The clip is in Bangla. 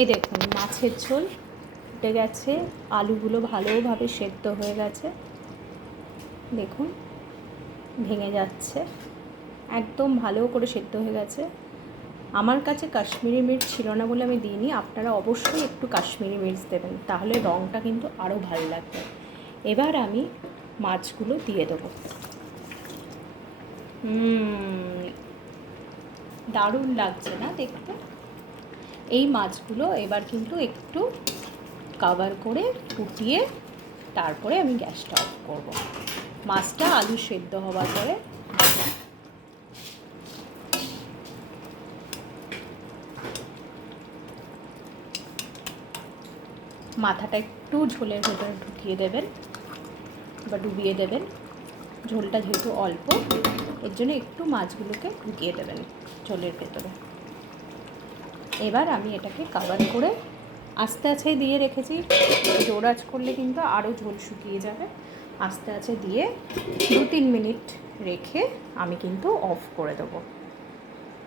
এই দেখুন মাছের ঝোল ফুটে গেছে, আলুগুলো ভালোভাবে সেদ্ধ হয়ে গেছে, দেখুন ভেঙে যাচ্ছে, একদম ভালো করে সেদ্ধ হয়ে গেছে। আমার কাছে কাশ্মীরি মির্চ ছিল না বলে আমি দিইনি, আপনারা অবশ্যই একটু কাশ্মীরি মির্চ দেবেন, তাহলে রঙটা কিন্তু আরও ভালো লাগবে। এবার আমি মাছগুলো দিয়ে দেবো। দারুণ লাগছে না দেখতে? এই মাছগুলো এবার কিন্তু একটু কভার করে ফুটিয়ে তারপরে আমি গ্যাসটা অফ করব। মাছটা আলু সেদ্ধ হওয়ার পরে মাথাটা একটু ঝোলের ভেতরে ঢুকিয়ে দেবেন বা ডুবিয়ে দেবেন। ঝোলটা যেহেতু অল্প, এর জন্য একটু মাছগুলোকে ঢুকিয়ে দেবেন ঝোলের ভেতরে। এবার আমি এটাকে কভার করে আস্তে আস্তে দিয়ে রেখেছি, জোর আঁচ করলে কিন্তু আরও ঝোল শুকিয়ে যাবে। আস্তে আস্তে দিয়ে 2-3 মিনিট রেখে আমি কিন্তু অফ করে দেবো।